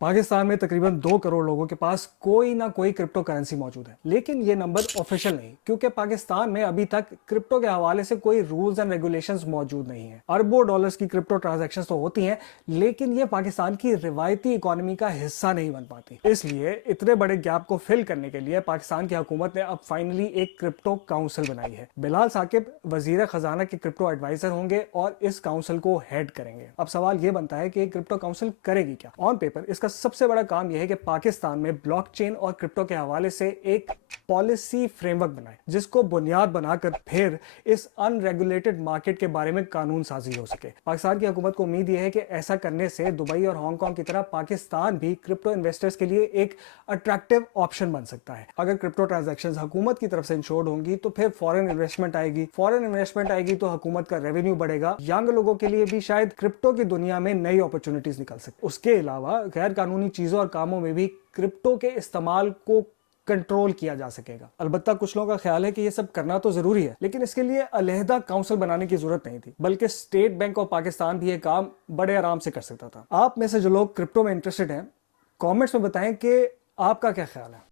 पाकिस्तान में तकरीबन 2 करोड़ लोगों के पास कोई ना कोई क्रिप्टो करेंसी मौजूद है, लेकिन ये नंबर ऑफिशियल नहीं, क्योंकि पाकिस्तान में अभी तक क्रिप्टो के हवाले से कोई रूल्स एंड रेगुलेशंस मौजूद नहीं है। अरबों डॉलर्स की क्रिप्टो ट्रांजैक्शंस तो होती हैं, लेकिन ये पाकिस्तान की रिवायती इकोनॉमी का हिस्सा नहीं बन पाती। इसलिए इतने बड़े गैप को फिल करने के लिए पाकिस्तान की हुकूमत ने अब फाइनली एक क्रिप्टो काउंसिल बनाई है। बिलाल साकिब वजीर खजाना के क्रिप्टो एडवाइजर होंगे और इस काउंसिल को हेड करेंगे। अब सवाल ये बनता है कि क्रिप्टो काउंसिल करेगी क्या? ऑन पेपर इसका सबसे बड़ा काम यह है कि पाकिस्तान में ब्लॉकचेन और क्रिप्टो के हवाले से एक पॉलिसी फ्रेमवर्क बनाए, जिसको बुनियाद बनाकर फिर इस अनरेगुलेटेड मार्केट के बारे में कानून साजी हो सके। पाकिस्तान की हुकूमत को उम्मीद यह है कि ऐसा करने से दुबई और हांगकांग की तरह पाकिस्तान भी क्रिप्टो इन्वेस्टर्स के लिए एक अट्रैक्टिव ऑप्शन बन सकता है। अगर क्रिप्टो ट्रांजैक्शंस हुकूमत की तरफ से इंश्योर्ड होंगी तो फिर फॉरेन इन्वेस्टमेंट आएगी तो हुकूमत का रेवेन्यू बढ़ेगा। यंग लोगों के लिए भी शायद क्रिप्टो की दुनिया में नई अपॉर्चुनिटीज निकल सकती। उसके अलावा गैर कानूनी चीजों और कामों में भी क्रिप्टो के इस्तेमाल को कंट्रोल किया जा सकेगा। अलबत्ता कुछ लोगों का ख्याल है कि ये सब करना तो जरूरी है, लेकिन इसके लिए अलहदा काउंसिल बनाने की जरूरत नहीं थी, बल्कि स्टेट बैंक ऑफ पाकिस्तान भी ये काम बड़े आराम से कर सकता था। आप में से जो लोग क्रिप्टो में इंटरेस्टेड हैं, कमेंट्स में बताएं कि आपका क्या ख्याल है।